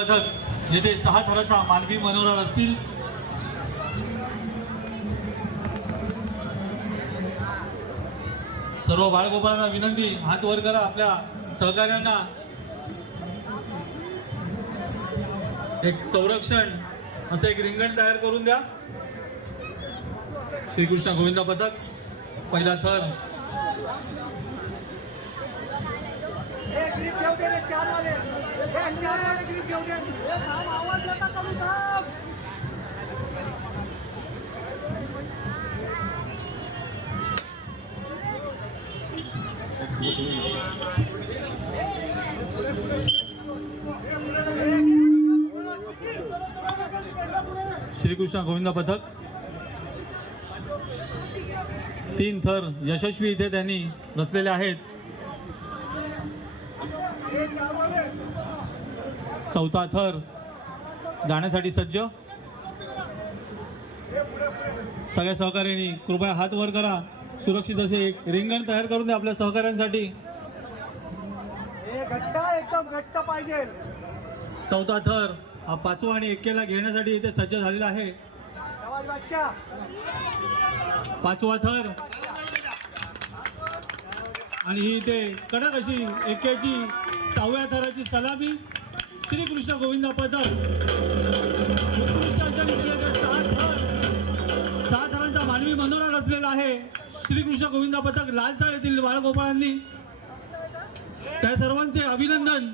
पथक येथे सहा थराचा मानवी मनोरा असतील. सर्व बाळगोपाळांना विनंती. हात वर करा आपल्या सहकार्यांना एक संरक्षण असं एक रिंगण तयार करून द्या. श्रीकृष्ण गोविंदा पथक पहिला थर. चार वाले. श्रीकृष्ण गोविंद पथक. तीन थर यशस्वी इथे त्यांनी रचलेले आहेत. चौथा थर जाण्यासाठी सज्ज. सगळ्या सहकार्यांनी कृपया हात वर करा. सुरक्षित असे एक रिंगण तयार करून द्या आपल्या सहकार्यांसाठी चौथा थर हा पाचवा आणि एक्केला घेण्यासाठी इथे सज्ज झालेला आहे. पाचवा थर. आणि ही इथे कडक अशी एकेची सहाव्या थराची सलामी. श्रीकृष्ण गोविंदा पदक. उत्कृष्ट अशा रीतीने सात थर. सहा थरांचा मानवी मनोरा रचलेला आहे. श्रीकृष्ण गोविंदा पथक लालसाळ येथील बाळगोपाळांनी. त्या सर्वांचे अभिनंदन.